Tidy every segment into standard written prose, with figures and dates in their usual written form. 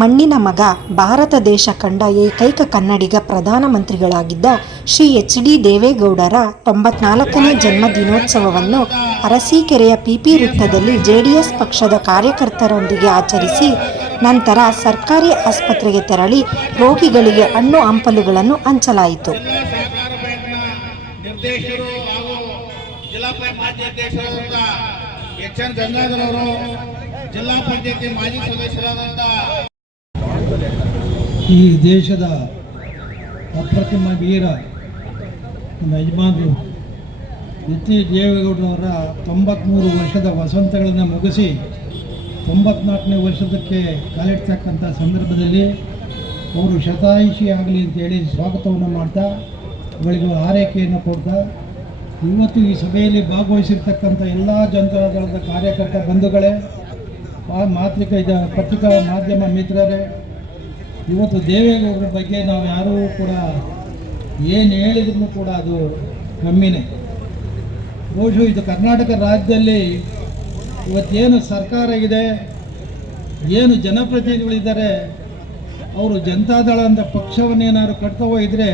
ಮಣ್ಣಿನ ಮಗ ಭಾರತ ದೇಶ ಕಂಡ ಏಕೈಕ ಕನ್ನಡಿಗ ಪ್ರಧಾನಮಂತ್ರಿಗಳಾಗಿದ್ದ ಶ್ರೀ ಎಚ್.ಡಿ. ದೇವೇಗೌಡರ 94ನೇ ಜನ್ಮ ದಿನೋತ್ಸವವನ್ನು ಅರಸೀಕೆರೆಯ ಪಿಪಿ ವೃತ್ತದಲ್ಲಿ ಜೆಡಿಎಸ್ ಪಕ್ಷದ ಕಾರ್ಯಕರ್ತರೊಂದಿಗೆ ಆಚರಿಸಿ ನಂತರ ಸರ್ಕಾರಿ ಆಸ್ಪತ್ರೆಗೆ ತೆರಳಿ ರೋಗಿಗಳಿಗೆ ಹಣ್ಣು ಹಂಪಲುಗಳನ್ನು ಹಂಚಲಾಯಿತು. ಜಿಲ್ಲಾ ಪಂಚಾಯತಿ ಮಾಜಿ ಸದಸ್ಯರಾದಂಥ ಈ ದೇಶದ ಅಪ್ರತಿಮ ವೀರ ನಮ್ಮ ಯಜಮಾನರು ಎಚ್ ಡಿ ದೇವೇಗೌಡರವರ 93 ವರ್ಷದ ವಸಂತಗಳನ್ನು ಮುಗಿಸಿ 94ನೇ ವರ್ಷದಕ್ಕೆ ಕಾಲಿಡ್ತಕ್ಕಂಥ ಸಂದರ್ಭದಲ್ಲಿ ಅವರು ಶತಾಯುಷಿ ಆಗಲಿ ಅಂತೇಳಿ ಸ್ವಾಗತವನ್ನು ಮಾಡ್ತಾ ಅವಳಿಗೆ ಆರೈಕೆಯನ್ನು ಕೊಡ್ತಾ ಇವತ್ತು ಈ ಸಭೆಯಲ್ಲಿ ಭಾಗವಹಿಸಿರ್ತಕ್ಕಂಥ ಎಲ್ಲ ಜನತಾದಳದ ಕಾರ್ಯಕರ್ತ ಬಂಧುಗಳೇ, ಪತ್ರಿಕಾ ಮಾಧ್ಯಮ ಮಿತ್ರರೇ, ಇವತ್ತು ದೇವೇಗೌಡರ ಬಗ್ಗೆ ನಾವು ಯಾರೂ ಕೂಡ ಏನು ಹೇಳಿದ್ರು ಕೂಡ ಅದು ಕಮ್ಮಿನೇ. ಬಹುಶಃ ಇದು ಕರ್ನಾಟಕ ರಾಜ್ಯದಲ್ಲಿ ಇವತ್ತೇನು ಸರ್ಕಾರ ಇದೆ, ಏನು ಜನಪ್ರತಿನಿಧಿಗಳಿದ್ದಾರೆ, ಅವರು ಜನತಾದಳ ಅಂತ ಪಕ್ಷವನ್ನೇನಾದ್ರು ಕಟ್ತಾ ಹೋಗಿದ್ರೆ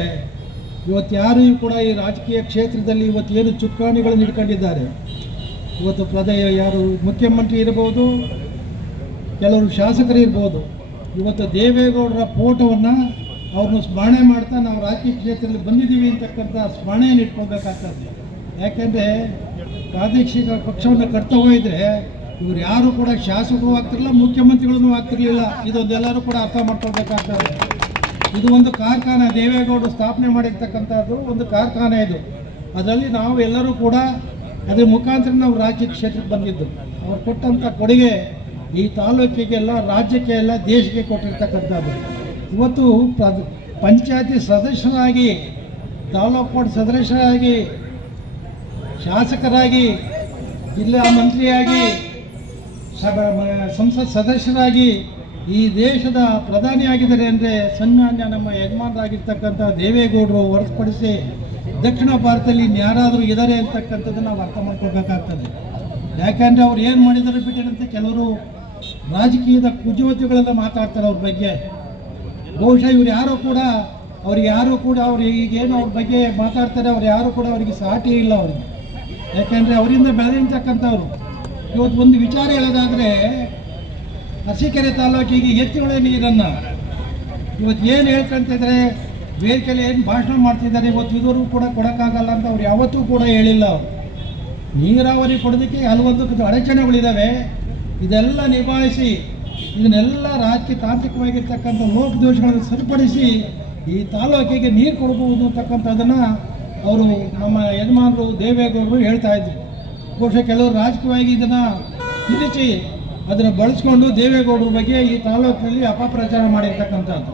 ಇವತ್ತು ಯಾರೂ ಕೂಡ ಈ ರಾಜಕೀಯ ಕ್ಷೇತ್ರದಲ್ಲಿ ಇವತ್ತೇನು ಚುಕ್ಕಾಣಿಗಳನ್ನು ಇಟ್ಕೊಂಡಿದ್ದಾರೆ. ಇವತ್ತು ಯಾರು ಮುಖ್ಯಮಂತ್ರಿ ಇರ್ಬೋದು, ಕೆಲವರು ಶಾಸಕರು ಇರ್ಬೋದು, ಇವತ್ತು ದೇವೇಗೌಡರ ಫೋಟೋವನ್ನು ಅವ್ರನ್ನ ಸ್ಮರಣೆ ಮಾಡ್ತಾ ನಾವು ರಾಜಕೀಯ ಕ್ಷೇತ್ರದಲ್ಲಿ ಬಂದಿದ್ದೀವಿ ಅಂತಕ್ಕಂಥ ಸ್ಮರಣೆಯನ್ನು ಇಟ್ಕೊಳ್ಬೇಕಾಗ್ತದೆ. ಯಾಕೆಂದರೆ ಪ್ರಾದೇಶಿಕ ಪಕ್ಷವನ್ನು ಕಟ್ತಾ ಹೋಗಿದ್ರೆ ಇವ್ರು ಯಾರು ಕೂಡ ಶಾಸಕರು ಆಗ್ತಿರಲಿಲ್ಲ, ಮುಖ್ಯಮಂತ್ರಿಗಳೂ ಆಗ್ತಿರಲಿಲ್ಲ. ಇದೊಂದೆಲ್ಲರೂ ಕೂಡ ಅರ್ಥ ಮಾಡ್ಕೊಳ್ಬೇಕಾಗ್ತದೆ. ಇದು ಒಂದು ಕಾರ್ಖಾನೆ, ದೇವೇಗೌಡರು ಸ್ಥಾಪನೆ ಮಾಡಿರ್ತಕ್ಕಂಥದ್ದು ಒಂದು ಕಾರ್ಖಾನೆ. ಇದು ಅದರಲ್ಲಿ ನಾವು ಎಲ್ಲರೂ ಕೂಡ ಅದ್ರ ಮುಖಾಂತರ ನಾವು ರಾಜಕೀಯ ಕ್ಷೇತ್ರಕ್ಕೆ ಬಂದಿದ್ದು. ಅವ್ರು ಕೊಟ್ಟಂಥ ಕೊಡುಗೆ ಈ ತಾಲೂಕಿಗೆಲ್ಲ, ರಾಜ್ಯಕ್ಕೆ ಎಲ್ಲ, ದೇಶಕ್ಕೆ ಕೊಟ್ಟಿರ್ತಕ್ಕಂಥದ್ದು. ಇವತ್ತು ಪಂಚಾಯತಿ ಸದಸ್ಯರಾಗಿ, ತಾಲೂಕು ಬೋರ್ಡ್ ಸದಸ್ಯರಾಗಿ, ಶಾಸಕರಾಗಿ, ಜಿಲ್ಲಾ ಮಂತ್ರಿಯಾಗಿ, ಸಂಸತ್ ಸದಸ್ಯರಾಗಿ ಈ ದೇಶದ ಪ್ರಧಾನಿಯಾಗಿದ್ದಾರೆ ಅಂದರೆ ಸನ್ಮಾನ್ಯ ನಮ್ಮ ಯಜಮಾನರಾಗಿರ್ತಕ್ಕಂಥ ದೇವೇಗೌಡರು ಹೊರತುಪಡಿಸಿ ದಕ್ಷಿಣ ಭಾರತದಲ್ಲಿ ಇನ್ಯಾರಾದರೂ ಇದ್ದಾರೆ ಅಂತಕ್ಕಂಥದ್ದನ್ನು ನಾವು ಅರ್ಥ ಮಾಡ್ಕೊಳ್ಬೇಕಾಗ್ತದೆ. ಯಾಕೆಂದರೆ ಅವ್ರು ಏನು ಮಾಡಿದ್ದಾರೆ ಬಿಟ್ಟಿರಂತೆ ಕೆಲವರು ರಾಜಕೀಯದ ಕುಜೋತಿಗಳೆಲ್ಲ ಮಾತಾಡ್ತಾರೆ ಅವ್ರ ಬಗ್ಗೆ. ಬಹುಶಃ ಇವ್ರು ಯಾರೂ ಕೂಡ ಅವ್ರು ಈಗೇನು ಅವ್ರ ಬಗ್ಗೆ ಮಾತಾಡ್ತಾರೆ, ಅವ್ರು ಯಾರೂ ಕೂಡ ಅವರಿಗೆ ಸಾಟಿ ಇಲ್ಲ ಅವ್ರಿಗೆ. ಯಾಕೆಂದರೆ ಅವರಿಂದ ಬೆಳೆದಿರ್ತಕ್ಕಂಥವ್ರು. ಇವತ್ತು ಒಂದು ವಿಚಾರ ಹೇಳೋದಾದರೆ, ಅರಸೀಕೆರೆ ತಾಲೂಕಿಗೆ ಎತ್ತಿನೊಳೆ ನೀರನ್ನು ಇವತ್ತು ಏನು ಹೇಳ್ಕೊಂತಿದ್ದಾರೆ, ವೇದಿಕೆಯಲ್ಲಿ ಏನು ಭಾಷಣ ಮಾಡ್ತಿದ್ದಾರೆ, ಇವತ್ತು ಇದುವರೆಗೂ ಕೂಡ ಕೊಡೋಕ್ಕಾಗಲ್ಲ ಅಂತ ಅವ್ರು ಯಾವತ್ತೂ ಕೂಡ ಹೇಳಿಲ್ಲ. ಅವರು ನೀರಾವರಿ ಕೊಡೋದಕ್ಕೆ ಹಲವೊಂದು ಅಡಚಣೆಗಳಿದ್ದಾವೆ. ಇದೆಲ್ಲ ನಿಭಾಯಿಸಿ ಇದನ್ನೆಲ್ಲ ರಾಜಕೀಯ ತಾಂತ್ರಿಕವಾಗಿರ್ತಕ್ಕಂಥ ಲೋಪದೋಷಗಳನ್ನು ಸರಿಪಡಿಸಿ ಈ ತಾಲೂಕಿಗೆ ನೀರು ಕೊಡಬಹುದು ಅಂತಕ್ಕಂಥದ್ದನ್ನು ಅವರು ನಮ್ಮ ಯಜಮಾನರು ದೇವೇಗೌಡರು ಹೇಳ್ತಾ ಇದ್ರು. ಬಹುಶಃ ಕೆಲವರು ರಾಜಕೀಯವಾಗಿ ಇದನ್ನು ತಿರುಚಿ ಅದನ್ನು ಬಳಸ್ಕೊಂಡು ದೇವೇಗೌಡರ ಬಗ್ಗೆ ಈ ತಾಲೂಕಿನಲ್ಲಿ ಅಪಪ್ರಚಾರ ಮಾಡಿರ್ತಕ್ಕಂಥದ್ದು.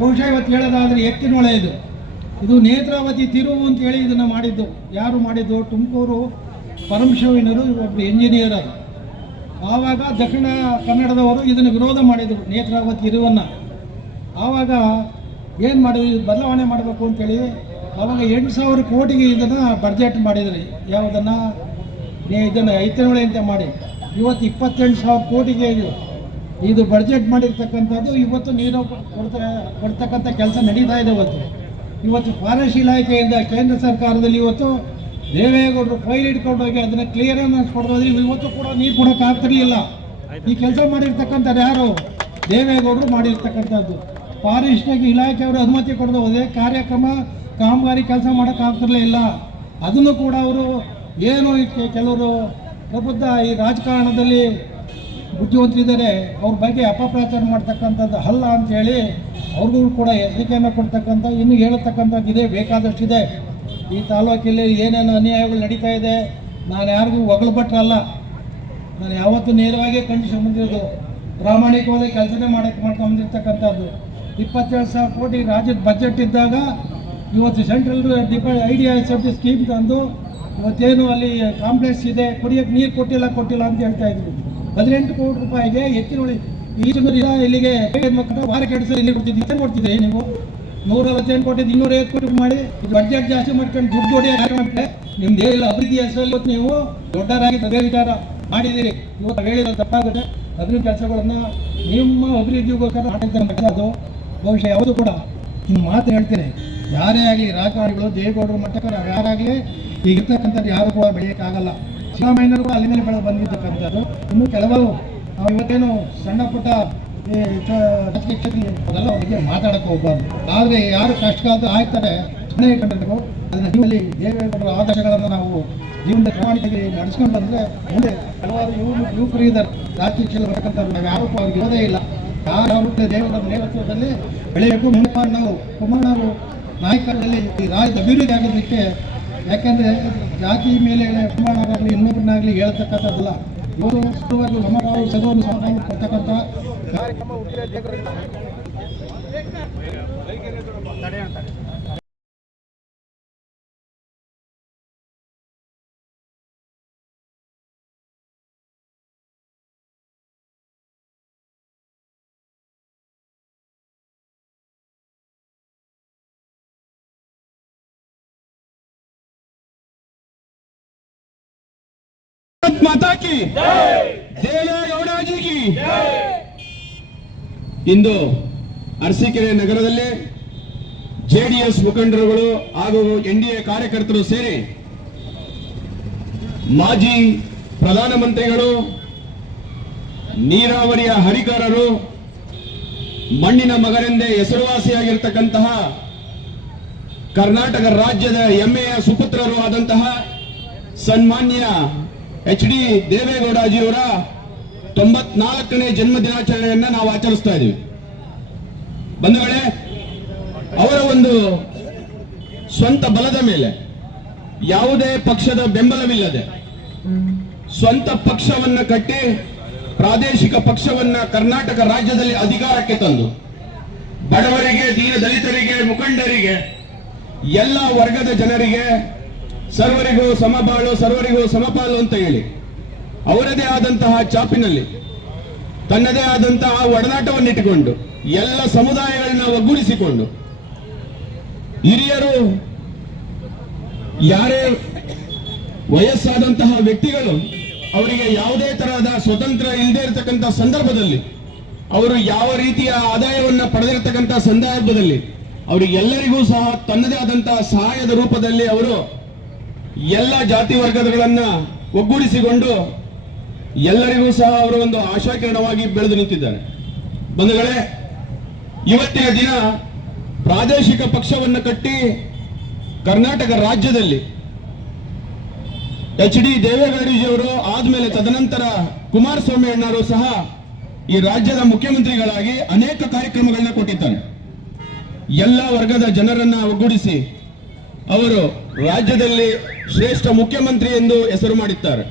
ಬಹುಶಃ ಇವತ್ತು ಹೇಳೋದಾದರೆ ಎತ್ತಿನೊಳೆ ಇದು ನೇತ್ರಾವತಿ ತಿರುವು ಅಂತೇಳಿ ಇದನ್ನು ಮಾಡಿದ್ದು. ಯಾರು ಮಾಡಿದ್ದು? ತುಮಕೂರು ಪರಮಶಿವನರು, ಒಬ್ಬರು ಇಂಜಿನಿಯರ್. ಅದು ಆವಾಗ ದಕ್ಷಿಣ ಕನ್ನಡದವರು ಇದನ್ನು ವಿರೋಧ ಮಾಡಿದರು, ನೇತ್ರಾವತಿ ತಿರುವನ್ನು. ಆವಾಗ ಏನು ಮಾಡಿದ್ರು, ಬದಲಾವಣೆ ಮಾಡಬೇಕು ಅಂತೇಳಿ ಆವಾಗ 8,000 ಕೋಟಿಗೆ ಇದನ್ನು ಬಡ್ಜೆಟ್ ಮಾಡಿದ್ರಿ. ಯಾವುದನ್ನು? ಇದನ್ನು ಎತ್ತಿನೊಳೆ ಅಂತ ಮಾಡಿ ಇವತ್ತು 28,000 ಕೋಟಿಗೆ ಇದು ಬಡ್ಜೆಟ್ ಮಾಡಿರ್ತಕ್ಕಂಥದ್ದು. ಇವತ್ತು ನೀರು ಕೊಡ್ತಕ್ಕಂಥ ಕೆಲಸ ನಡೀತಾ ಇದೆ. ಇವತ್ತು ಫಾರೆಸ್ಟ್ ಇಲಾಖೆಯಿಂದ ಕೇಂದ್ರ ಸರ್ಕಾರದಲ್ಲಿ ಇವತ್ತು ದೇವೇಗೌಡರು ಫೈಲ್ ಇಟ್ಕೊಂಡು ಹೋಗಿ ಅದನ್ನು ಕ್ಲಿಯರೆನ್ಸ್ ಕೊಡೋದ್ರೆ ಇವತ್ತು ಕೂಡ ನೀರು ಕೊಡೋಕೆ ಆಗ್ತಿರ್ಲಿಲ್ಲ. ಈ ಕೆಲಸ ಮಾಡಿರ್ತಕ್ಕಂಥದ್ದು ಯಾರು? ದೇವೇಗೌಡರು ಮಾಡಿರ್ತಕ್ಕಂಥದ್ದು. ಫಾರೆಸ್ಟ್ಗೆ ಇಲಾಖೆಯವರು ಅನುಮತಿ ಕೊಡೋದು ಹೋದರೆ ಕಾಮಗಾರಿ ಕೆಲಸ ಮಾಡೋಕ್ಕಾಗ್ತಿರಲೇ ಇಲ್ಲ. ಅದನ್ನು ಕೂಡ ಅವರು ಏನು ಕೆಲವರು ಪ್ರಬುದ್ಧ ಈ ರಾಜಕಾರಣದಲ್ಲಿ ಬುದ್ಧಿವಂತರಿದ್ದಾರೆ, ಅವ್ರ ಬಗ್ಗೆ ಅಪಪ್ರಚಾರ ಮಾಡ್ತಕ್ಕಂಥದ್ದು ಅಲ್ಲ ಅಂಥೇಳಿ ಅವ್ರಿಗೂ ಕೂಡ ಎಚ್ಚರಿಕೆಯನ್ನು ಕೊಡ್ತಕ್ಕಂಥ, ಇನ್ನು ಹೇಳತಕ್ಕಂಥದ್ದು ಇದೆ, ಬೇಕಾದಷ್ಟಿದೆ. ಈ ತಾಲೂಕಲ್ಲಿ ಏನೇನು ಅನ್ಯಾಯಗಳು ನಡೀತಾ ಇದೆ. ನಾನು ಯಾರಿಗೂ ಹೊಗಳಬಟ್ರಲ್ಲ, ನಾನು ಯಾವತ್ತೂ ನೇರವಾಗಿ ಕಂಡಿಸ್ಕೊಂಡು ಬಂದಿರೋದು, ಪ್ರಾಮಾಣಿಕವಾಗಿ ಕೆಲಸನೇ ಮಾಡ್ಕೊಂಬಂದಿರ್ತಕ್ಕಂಥದ್ದು. 27,000 ಕೋಟಿ ರಾಜ್ಯದ ಬಜೆಟ್ ಇದ್ದಾಗ ಇವತ್ತು ಸೆಂಟ್ರಲ್ IDSFT ಸ್ಕೀಮ್ ತಂದು ಇವತ್ತೇನು ಅಲ್ಲಿ ಕಾಂಪ್ಲೆಕ್ಸ್ ಇದೆ, ಕುಡಿಯೋಕ್ಕೆ ನೀರು ಕೊಟ್ಟಿಲ್ಲ ಅಂತ ಹೇಳ್ತಾ ಇದ್ರು. 18 ಕೋಟಿ ರೂಪಾಯಿಗೆ ಎತ್ತಿನೊಳೆ ಇಲ್ಲಿಗೆ ವಾರಕ್ಕೆ 2 ಸಲ ಇಲ್ಲಿ ಕೊಡ್ತಿದ್ದೆ. ನೀವು 128 ಕೋಟಿ 250 ಕೋಟಿ ಮಾಡಿ ಬಡ್ಜೆಟ್ ಜಾಸ್ತಿ ಮಾಡ್ಕೊಂಡು ದುಡ್ಡು ಹೊಡೆಯೋಕೆ ನಿಮ್ದು ಏನಿಲ್ಲ. ಅಭಿವೃದ್ಧಿ ಹೆಸರಲ್ಲಿ ನೀವು ದೊಡ್ಡರಾಗಿ ವಿಚಾರ ಮಾಡಿದ್ದೀರಿ. ಇವತ್ತು ಹೇಳಿರೋ ತಪ್ಪಾಗುತ್ತೆ. ಅಭಿವೃದ್ಧಿ ಕೆಲಸಗಳನ್ನು ನಿಮ್ಮ ಅಭಿವೃದ್ಧಿಗೋಸ್ಕರ ಮಾಡಿರ್ತಕ್ಕಂಥ ಅದು ಬಹುಶಃ ಯಾವುದು ಕೂಡ ನಿಮ್ಮ ಮಾತು ಹೇಳ್ತೀನಿ, ಯಾರೇ ಆಗಲಿ ರಾಜಕಾರಣಿಗಳು ದೇವೇಗೌಡರ ಮಟ್ಟಕ್ಕೆ ಯಾರಾಗಲಿ ಈಗಿರ್ತಕ್ಕಂಥದ್ದು ಯಾರು ಕೂಡ ಬೆಳೆಯೋಕ್ಕಾಗಲ್ಲ. ಸಿದ್ದರಾಮಯ್ಯನವರು ಕೂಡ ಅಲ್ಲಿಂದಲೇ ಬೆಳೆದು ಬಂದಿರ್ತಕ್ಕಂಥದ್ದು. ಇನ್ನು ಕೆಲವರು ಇವತ್ತೇನು ಸಣ್ಣ ಪುಟ್ಟ ರಾಜಕೀಯ ಕ್ಷೇತ್ರ ಅದೆಲ್ಲ ಅವರಿಗೆ ಮಾತಾಡಕ್ಕೆ ಹೋಗ್ಬಾರ್ದು. ಆದರೆ ಯಾರು ಕಷ್ಟಕಾಲ ಆಗ್ತಾರೆ ಸುಮ್ಮನೆ ಕಂಡಿರ್ಬೇಕು. ಅದನ್ನ ಜೀವನದಲ್ಲಿ ದೇವೇಗೌಡರ ಆದರ್ಶಗಳನ್ನು ನಾವು ಜೀವನದ ಪ್ರಾಮಾಣಿಕವಾಗಿ ನಡೆಸ್ಕೊಂಡು ಬಂದರೆ ಮುಂದೆ ಹಲವಾರು ಯುವಕರು ಇದ್ದಾರೆ ರಾಜಕೀಯ ಕ್ಷೇತ್ರ ಬರ್ತಕ್ಕಂಥವ್ರು. ನಾವು ಯಾರು ಅವ್ರಿಗೆ ಇರೋದೇ ಇಲ್ಲ. ಯಾರು ದೇವೇಗೌಡರ ನೇತೃತ್ವದಲ್ಲಿ ಬೆಳೆಯಬೇಕು. ಮುಂದೆ ನಾವು ಕುಮಾರಣ್ಣವರು ನಾಯಕರಲ್ಲಿ ಈ ರಾಜ್ಯದ ಅಭಿವೃದ್ಧಿ ಆಗೋದಕ್ಕೆ, ಯಾಕೆಂದರೆ ಜಾತಿ ಮೇಲೆ ಕುಮಾರಣ್ಣವರಾಗಲಿ ಇನ್ನೊಬ್ಬರನ್ನಾಗಲಿ ಹೇಳ್ತಕ್ಕಂಥದ್ದಲ್ಲ. ಇವರು ಸುಲಭವಾಗಿ ಸಮರಾವು ಸದವನ್ನು ಸಮಾನ ಕೊಡ್ತಕ್ಕಂಥ ಕಾರ್ಯಕ್ರಮ ಮಾತಾ ಕಿ ದೇವೇಗೌಡಜಿ ಕಿ. ಇಂದು ಅರಸೀಕೆರೆ ನಗರದಲ್ಲಿ ಜೆಡಿಎಸ್ ಮುಖಂಡರುಗಳು ಹಾಗೂ ಎನ್ಡಿಎ ಕಾರ್ಯಕರ್ತರು ಸೇರಿ ಮಾಜಿ ಪ್ರಧಾನಮಂತ್ರಿಗಳು, ನೀರಾವರಿಯ ಹರಿಕಾರರು, ಮಣ್ಣಿನ ಮಗನೆಂದೇ ಹೆಸರುವಾಸಿಯಾಗಿರ್ತಕ್ಕಂತಹ ಕರ್ನಾಟಕ ರಾಜ್ಯದ ಹೆಮ್ಮೆಯ ಸುಪುತ್ರರು ಆದಂತಹ ಸನ್ಮಾನ್ಯ HD ದೇವೇಗೌಡಜಿಯವರ 94ನೇ ಜನ್ಮ ದಿನಾಚರಣೆಯನ್ನ ನಾವು ಆಚರಿಸ್ತಾ ಇದ್ದೀವಿ. ಬಂಧುಗಳೇ, ಅವರ ಒಂದು ಸ್ವಂತ ಬಲದ ಮೇಲೆ, ಯಾವುದೇ ಪಕ್ಷದ ಬೆಂಬಲವಿಲ್ಲದೆ ಸ್ವಂತ ಪಕ್ಷವನ್ನ ಕಟ್ಟಿ ಪ್ರಾದೇಶಿಕ ಪಕ್ಷವನ್ನ ಕರ್ನಾಟಕ ರಾಜ್ಯದಲ್ಲಿ ಅಧಿಕಾರಕ್ಕೆ ತಂದು ಬಡವರಿಗೆ, ದೀನ ದಲಿತರಿಗೆ, ಮುಖಂಡರಿಗೆ, ಎಲ್ಲ ವರ್ಗದ ಜನರಿಗೆ ಸರ್ವರಿಗೂ ಸಮಬಾಳು, ಸರ್ವರಿಗೂ ಸಮಪಾಲು ಅಂತ ಹೇಳಿ ಅವರದೇ ಆದಂತಹ ಚಾಪಿನಲ್ಲಿ ತನ್ನದೇ ಆದಂತಹ ಒಡನಾಟವನ್ನಿಟ್ಟುಕೊಂಡು ಎಲ್ಲ ಸಮುದಾಯಗಳನ್ನ ಒಗ್ಗೂಡಿಸಿಕೊಂಡು ಹಿರಿಯರು, ಯಾರೇ ವಯಸ್ಸಾದಂತಹ ವ್ಯಕ್ತಿಗಳು ಅವರಿಗೆ ಯಾವುದೇ ತರಹದ ಸ್ವತಂತ್ರ ಇಲ್ಲದೆ ಇರತಕ್ಕಂಥ ಸಂದರ್ಭದಲ್ಲಿ, ಅವರು ಯಾವ ರೀತಿಯ ಆದಾಯವನ್ನ ಪಡೆದಿರತಕ್ಕಂಥ ಸಂದರ್ಭದಲ್ಲಿ ಅವರಿಗೆಲ್ಲರಿಗೂ ಸಹ ತನ್ನದೇ ಆದಂತಹ ಸಹಾಯದ ರೂಪದಲ್ಲಿ ಅವರು ಎಲ್ಲ ಜಾತಿ ವರ್ಗಗಳನ್ನ ಒಗ್ಗೂಡಿಸಿಕೊಂಡು ಎಲ್ಲರಿಗೂ ಸಹ ಅವರು ಒಂದು ಆಶಾಕಿರಣವಾಗಿ ಬೆಳೆದು ನಿಂತಿದ್ದಾರೆ. ಬಂಧುಗಳೇ, ಇವತ್ತಿನ ದಿನ ಪ್ರಾದೇಶಿಕ ಪಕ್ಷವನ್ನು ಕಟ್ಟಿ ಕರ್ನಾಟಕ ರಾಜ್ಯದಲ್ಲಿ HD ದೇವೇಗೌಡಜಿಯವರು ಆದ್ಮೇಲೆ ತದನಂತರ ಕುಮಾರಸ್ವಾಮಿ ಅಣ್ಣವರು ಸಹ ಈ ರಾಜ್ಯದ ಮುಖ್ಯಮಂತ್ರಿಗಳಾಗಿ ಅನೇಕ ಕಾರ್ಯಕ್ರಮಗಳನ್ನ ಕೊಟ್ಟಿದ್ದಾರೆ. ಎಲ್ಲ ವರ್ಗದ ಜನರನ್ನ ಒಗ್ಗೂಡಿಸಿ ಅವರು ರಾಜ್ಯದಲ್ಲಿ ಶ್ರೇಷ್ಠ ಮುಖ್ಯಮಂತ್ರಿ ಎಂದು ಹೆಸರು ಮಾಡಿದ್ದಾರೆ.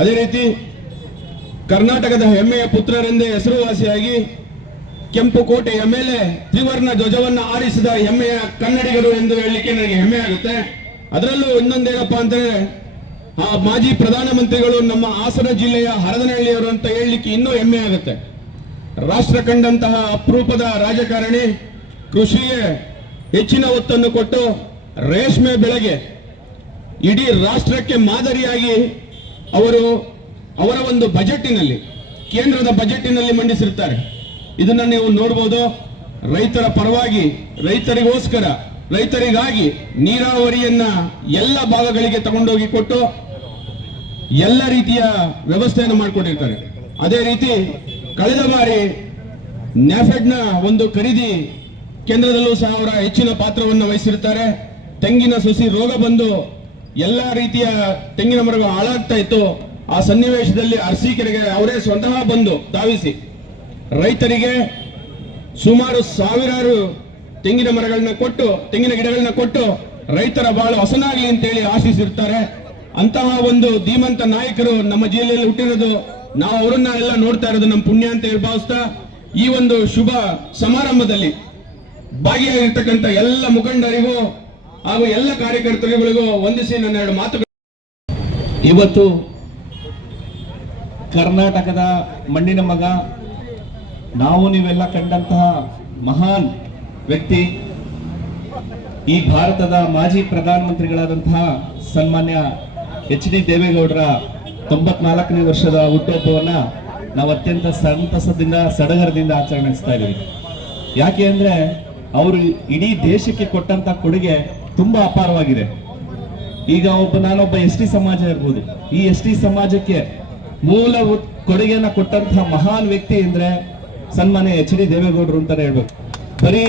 ಅದೇ ರೀತಿ ಕರ್ನಾಟಕದ ಹೆಮ್ಮೆಯ ಪುತ್ರರೆಂದೇ ಹೆಸರುವಾಸಿಯಾಗಿ ಕೆಂಪು ಕೋಟೆಯ ಮೇಲೆ ತ್ರಿವರ್ಣ ಧ್ವಜವನ್ನು ಆರಿಸಿದ ಹೆಮ್ಮೆಯ ಕನ್ನಡಿಗರು ಎಂದು ಹೇಳಲಿಕ್ಕೆ ನನಗೆ ಹೆಮ್ಮೆ ಆಗುತ್ತೆ. ಅದರಲ್ಲೂ ಇನ್ನೊಂದೇನಪ್ಪ ಅಂದ್ರೆ, ಆ ಮಾಜಿ ಪ್ರಧಾನಮಂತ್ರಿಗಳು ನಮ್ಮ ಹಾಸನ ಜಿಲ್ಲೆಯ ಹರದನಹಳ್ಳಿಯವರು ಅಂತ ಹೇಳಲಿಕ್ಕೆ ಇನ್ನೂ ಹೆಮ್ಮೆ ಆಗುತ್ತೆ. ರಾಷ್ಟ್ರ ಕಂಡಂತಹ ಅಪರೂಪದ ರಾಜಕಾರಣಿ, ಕೃಷಿಗೆ ಹೆಚ್ಚಿನ ಒತ್ತನ್ನು ಕೊಟ್ಟು ರೇಷ್ಮೆ ಬೆಳೆಗೆ ಇಡೀ ರಾಷ್ಟ್ರಕ್ಕೆ ಮಾದರಿಯಾಗಿ ಅವರು ಅವರ ಒಂದು ಬಜೆಟಿನಲ್ಲಿ, ಕೇಂದ್ರದ ಬಜೆಟಿನಲ್ಲಿ ಮಂಡಿಸಿರ್ತಾರೆ. ಇದನ್ನ ನೀವು ನೋಡಬಹುದು. ರೈತರ ಪರವಾಗಿ, ರೈತರಿಗೋಸ್ಕರ, ರೈತರಿಗಾಗಿ ನೀರಾವರಿಯನ್ನ ಎಲ್ಲ ಭಾಗಗಳಿಗೆ ತಗೊಂಡೋಗಿ ಕೊಟ್ಟು ಎಲ್ಲ ರೀತಿಯ ವ್ಯವಸ್ಥೆಯನ್ನು ಮಾಡಿಕೊಂಡಿರ್ತಾರೆ. ಅದೇ ರೀತಿ ಕಳೆದ ಬಾರಿ ನ್ಯಾಫೆಡ್ನ ಒಂದು ಖರೀದಿ ಕೇಂದ್ರದಲ್ಲೂ ಸಹ ಅವರ ಹೆಚ್ಚಿನ ಪಾತ್ರವನ್ನು ವಹಿಸಿರ್ತಾರೆ. ತೆಂಗಿನ ಸಸಿ ರೋಗ ಬಂದು ಎಲ್ಲ ರೀತಿಯ ತೆಂಗಿನ ಮರಗಳು ಹಾಳಾಗ್ತಾ ಇತ್ತು. ಆ ಸನ್ನಿವೇಶದಲ್ಲಿ ಅರಸೀಕೆರೆಗೆ ಅವರೇ ಸ್ವತಃ ಬಂದು ಧಾವಿಸಿ ರೈತರಿಗೆ ಸುಮಾರು ಸಾವಿರಾರು ತೆಂಗಿನ ಮರಗಳನ್ನ ಕೊಟ್ಟು, ತೆಂಗಿನ ಗಿಡಗಳನ್ನ ಕೊಟ್ಟು ರೈತರ ಬಾಳು ಹೊಸನಾಗ್ಲಿ ಅಂತೇಳಿ ಆಶಿಸಿರ್ತಾರೆ. ಅಂತಹ ಒಂದು ಧೀಮಂತ ನಾಯಕರು ನಮ್ಮ ಜಿಲ್ಲೆಯಲ್ಲಿ ಹುಟ್ಟಿರೋದು, ನಾವು ಅವರನ್ನ ಎಲ್ಲ ನೋಡ್ತಾ ಇರೋದು ನಮ್ಮ ಪುಣ್ಯ ಅಂತ ಹೇಳಿ ಭಾವಿಸ್ತಾ, ಈ ಒಂದು ಶುಭ ಸಮಾರಂಭದಲ್ಲಿ ಭಾಗಿಯಾಗಿರ್ತಕ್ಕಂಥ ಎಲ್ಲ ಮುಖಂಡರಿಗೂ ಹಾಗೂ ಎಲ್ಲ ಕಾರ್ಯಕರ್ತರುಗಳಿಗೂ ವಂದಿಸಿ ನನ್ನ ಎರಡು ಮಾತುಗಳು. ಇವತ್ತು ಕರ್ನಾಟಕದ ಮಣ್ಣಿನ ಮಗ, ನಾವು ನೀವೆಲ್ಲ ಕಂಡಂತಹ ಮಹಾನ್ ವ್ಯಕ್ತಿ, ಈ ಭಾರತದ ಮಾಜಿ ಪ್ರಧಾನಮಂತ್ರಿಗಳಾದಂತಹ ಸನ್ಮಾನ್ಯ HD ದೇವೇಗೌಡರ 94ನೇ ವರ್ಷದ ಹುಟ್ಟುಹಬ್ಬವನ್ನ ನಾವು ಅತ್ಯಂತ ಸಂತಸದಿಂದ ಸಡಗರದಿಂದ ಆಚರಿಸ್ತಾ ಇದ್ದೀವಿ. ಯಾಕೆ ಅಂದ್ರೆ ಅವರು ಇಡೀ ದೇಶಕ್ಕೆ ಕೊಟ್ಟಂತ ಕೊಡುಗೆ ತುಂಬಾ ಅಪಾರವಾಗಿದೆ. ಈಗ ನಾನೊಬ್ಬ ಎಸ್ ಟಿ ಸಮಾಜ ಇರ್ಬೋದು, ಈ ಎಸ್ ಟಿ ಸಮಾಜಕ್ಕೆ ಮೂಲ ಕೊಡುಗೆಯನ್ನ ಕೊಟ್ಟಂತಹ ಮಹಾನ್ ವ್ಯಕ್ತಿ ಅಂದ್ರೆ ಸನ್ಮಾನ್ಯ ಎಚ್ ಡಿ ದೇವೇಗೌಡರು ಅಂತಾನೆ ಹೇಳ್ಬೇಕು. ಬರೀ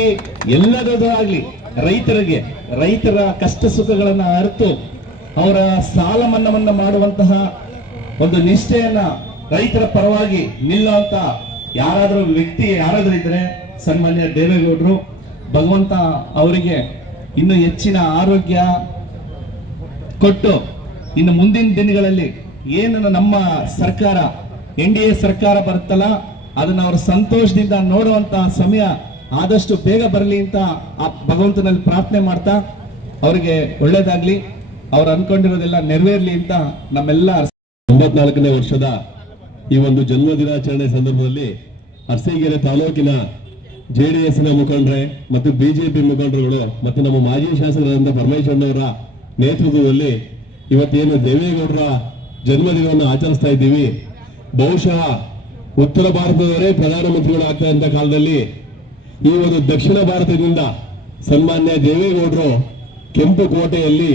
ಎಲ್ಲದೂ ಆಗ್ಲಿ ರೈತರ ಕಷ್ಟ ಸುಖಗಳನ್ನ ಅರಿತು ಅವರ ಸಾಲ ಮನ್ನಾವನ್ನ ಮಾಡುವಂತಹ ಒಂದು ನಿಷ್ಠೆಯನ್ನ, ರೈತರ ಪರವಾಗಿ ನಿಲ್ಲುವಂತ ಯಾರಾದ್ರೂ ಇದ್ರೆ ಸನ್ಮಾನ್ಯ ದೇವೇಗೌಡರು. ಭಗವಂತ ಅವರಿಗೆ ಇನ್ನು ಹೆಚ್ಚಿನ ಆರೋಗ್ಯ ಕೊಟ್ಟು ಇನ್ನು ಮುಂದಿನ ದಿನಗಳಲ್ಲಿ ಏನು ನಮ್ಮ ಸರ್ಕಾರ NDA ಸರ್ಕಾರ ಬರುತ್ತಲ್ಲ ಅದನ್ನ ಅವರು ಸಂತೋಷದಿಂದ ನೋಡುವಂತ ಸಮಯ ಆದಷ್ಟು ಬೇಗ ಬರಲಿ ಅಂತ ಆ ಭಗವಂತನಲ್ಲಿ ಪ್ರಾರ್ಥನೆ ಮಾಡ್ತಾ ಅವರಿಗೆ ಒಳ್ಳೇದಾಗ್ಲಿ, ಅವ್ರು ಅನ್ಕೊಂಡಿರೋದೆಲ್ಲ ನೆರವೇರ್ಲಿ ಅಂತ ನಮ್ಮೆಲ್ಲ 94ನೇ ವರ್ಷದ ಈ ಒಂದು ಜನ್ಮ ದಿನಾಚರಣೆ ಸಂದರ್ಭದಲ್ಲಿ ಅರಸೀಕೆರೆ ತಾಲೂಕಿನ JDS-ನ ಮುಖಂಡರೆ ಮತ್ತು ಬಿಜೆಪಿ ಮುಖಂಡರುಗಳು ಮತ್ತು ನಮ್ಮ ಮಾಜಿ ಶಾಸಕರಾದಂಥ ಪರಮೇಶ್ವರನವರ ನೇತೃತ್ವದಲ್ಲಿ ಇವತ್ತೇನು ದೇವೇಗೌಡರ ಜನ್ಮದಿನವನ್ನು ಆಚರಿಸ್ತಾ ಇದ್ದೀವಿ. ಬಹುಶಃ ಉತ್ತರ ಭಾರತದವರೇ ಪ್ರಧಾನಮಂತ್ರಿಗಳು ಆಗ್ತಾ ಇದ್ದ ಕಾಲದಲ್ಲಿ ಈ ಒಂದು ದಕ್ಷಿಣ ಭಾರತದಿಂದ ಸನ್ಮಾನ್ಯ ದೇವೇಗೌಡರು ಕೆಂಪು ಕೋಟೆಯಲ್ಲಿ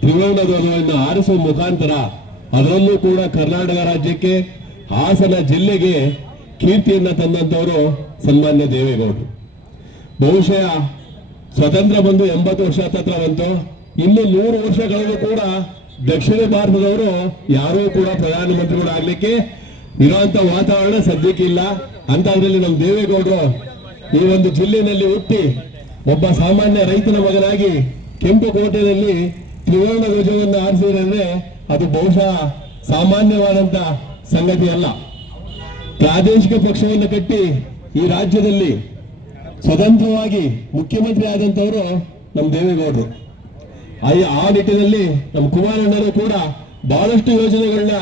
ತ್ರಿವರ್ಣ ಧ್ವಜವನ್ನು ಆರಿಸುವ ಮುಖಾಂತರ ಅದರಲ್ಲೂ ಕೂಡ ಕರ್ನಾಟಕ ರಾಜ್ಯಕ್ಕೆ ಹಾಸನ ಜಿಲ್ಲೆಗೆ ಕೀರ್ತಿಯನ್ನ ತಂದಂತವರು ಸನ್ಮಾನ್ಯ ದೇವೇಗೌಡರು. ಬಹುಶಃ ಸ್ವತಂತ್ರ ಬಂದು 80 ವರ್ಷ ಹತ್ರ ಬಂತು. ಇನ್ನು 100 ವರ್ಷಗಳಲ್ಲೂ ಕೂಡ ದಕ್ಷಿಣ ಭಾರತದವರು ಯಾರೂ ಕೂಡ ಪ್ರಧಾನಮಂತ್ರಿಗಳು ಆಗ್ಲಿಕ್ಕೆ ಇರುವಂತ ವಾತಾವರಣ ಸದ್ಯಕ್ಕೆ ಇಲ್ಲ. ಅಂತದ್ರಲ್ಲಿ ನಮ್ಮ ದೇವೇಗೌಡರು ಈ ಒಂದು ಜಿಲ್ಲೆಯಲ್ಲಿ ಹುಟ್ಟಿ ಒಬ್ಬ ಸಾಮಾನ್ಯ ರೈತನ ಮಗನಾಗಿ ಕೆಂಪು ಕೋಟೆಯಲ್ಲಿ ತ್ರಿವರ್ಣ ಧ್ವಜವನ್ನು ಆರಿಸಿದ್ರೆ ಅದು ಬಹುಶಃ ಸಾಮಾನ್ಯವಾದಂತ ಸಂಗತಿ ಅಲ್ಲ. ಪ್ರಾದೇಶಿಕ ಪಕ್ಷವನ್ನು ಕಟ್ಟಿ ಈ ರಾಜ್ಯದಲ್ಲಿ ಸ್ವತಂತ್ರವಾಗಿ ಮುಖ್ಯಮಂತ್ರಿ ಆದಂತವರು ನಮ್ಮ ದೇವೇಗೌಡರು. ಆ ನಿಟ್ಟಿನಲ್ಲಿ ನಮ್ಮ ಕುಮಾರಣ್ಣರು ಕೂಡ ಬಹಳಷ್ಟು ಯೋಜನೆಗಳನ್ನ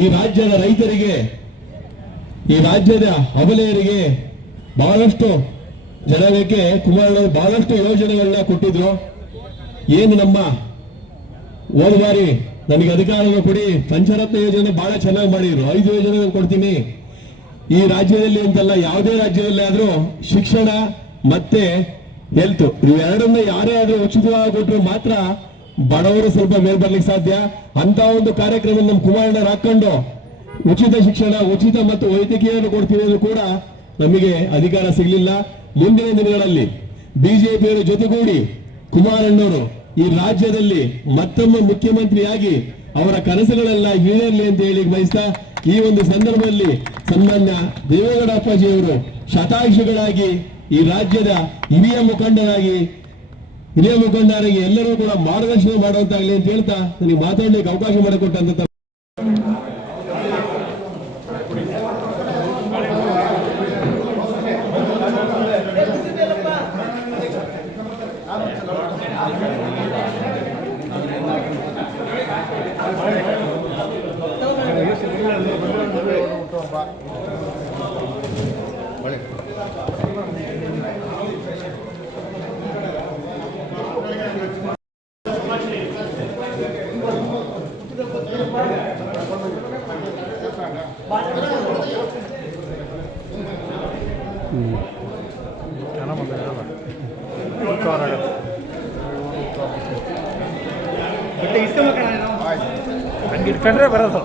ಈ ರಾಜ್ಯದ ರೈತರಿಗೆ, ಈ ರಾಜ್ಯದ ಅಬಲೆಯರಿಗೆ, ಬಹಳಷ್ಟು ಜನಾಂಗಕ್ಕೆ ಕುಮಾರಣ್ಣರು ಬಹಳಷ್ಟು ಯೋಜನೆಗಳನ್ನ ಕೊಟ್ಟಿದ್ರು. ಏನು ನಮ್ಮ ಹೋದ ಬಾರಿ ನನಗೆ ಅಧಿಕಾರವನ್ನು ಕೊಡಿ ಪಂಚರತ್ನ ಯೋಜನೆ ಬಹಳ ಚೆನ್ನಾಗಿ ಮಾಡಿದ್ರು. 5 ಯೋಜನೆ ಕೊಡ್ತೀನಿ. ಈ ರಾಜ್ಯದಲ್ಲಿ ಅಂತಲ್ಲ, ಯಾವುದೇ ರಾಜ್ಯದಲ್ಲಿ ಆದ್ರೂ ಶಿಕ್ಷಣ ಮತ್ತೆ ಹೆಲ್ತ್ ಇವೆರಡನ್ನ ಯಾರೇ ಆದ್ರೂ ಉಚಿತವಾಗಿ ಕೊಟ್ಟರು ಮಾತ್ರ ಬಡವರು ಸ್ವಲ್ಪ ಮೇಲ್ ಬರ್ಲಿಕ್ಕೆ ಸಾಧ್ಯ. ಅಂತ ಒಂದು ಕಾರ್ಯಕ್ರಮ ನಮ್ಮ ಕುಮಾರಣ್ಣರು ಹಾಕೊಂಡು ಉಚಿತ ಶಿಕ್ಷಣ, ಉಚಿತ ಮತ್ತು ವೈದ್ಯಕೀಯವನ್ನು ಕೊಡ್ತೀವಿ ಅನ್ನೋದು ಕೂಡ ನಮಗೆ ಅಧಿಕಾರ ಸಿಗಲಿಲ್ಲ. ಮುಂದಿನ ದಿನಗಳಲ್ಲಿ ಬಿಜೆಪಿಯವರ ಜೊತೆಗೂಡಿ ಕುಮಾರಣ್ಣವರು ಈ ರಾಜ್ಯದಲ್ಲಿ ಮತ್ತೊಮ್ಮೆ ಮುಖ್ಯಮಂತ್ರಿಯಾಗಿ ಅವರ ಕನಸುಗಳೆಲ್ಲ ಈಡೇರಲಿ ಅಂತ ಹೇಳಿ ಬಯಸ್ತಾ, ಈ ಒಂದು ಸಂದರ್ಭದಲ್ಲಿ ಸನ್ಮಾನ್ಯ ದೇವೇಗೌಡ ಅಪ್ಪಾಜಿಯವರು ಶತಾಯುಷಿಗಳಾಗಿ ಈ ರಾಜ್ಯದ ಹಿರಿಯ ಮುಖಂಡರಾಗಿ ಎಲ್ಲರೂ ಕೂಡ ಮಾರ್ಗದರ್ಶನ ಮಾಡುವಂತಾಗಲಿ ಅಂತ ಹೇಳ್ತಾ ನನಗೆ ಮಾತಾಡಲಿಕ್ಕೆ ಅವಕಾಶ ಮಾಡಿಕೊಟ್ಟಂತ ಹಂಗೆ ಇಟ್ಕೊಂಡ್ರೆ ಬರೋದು.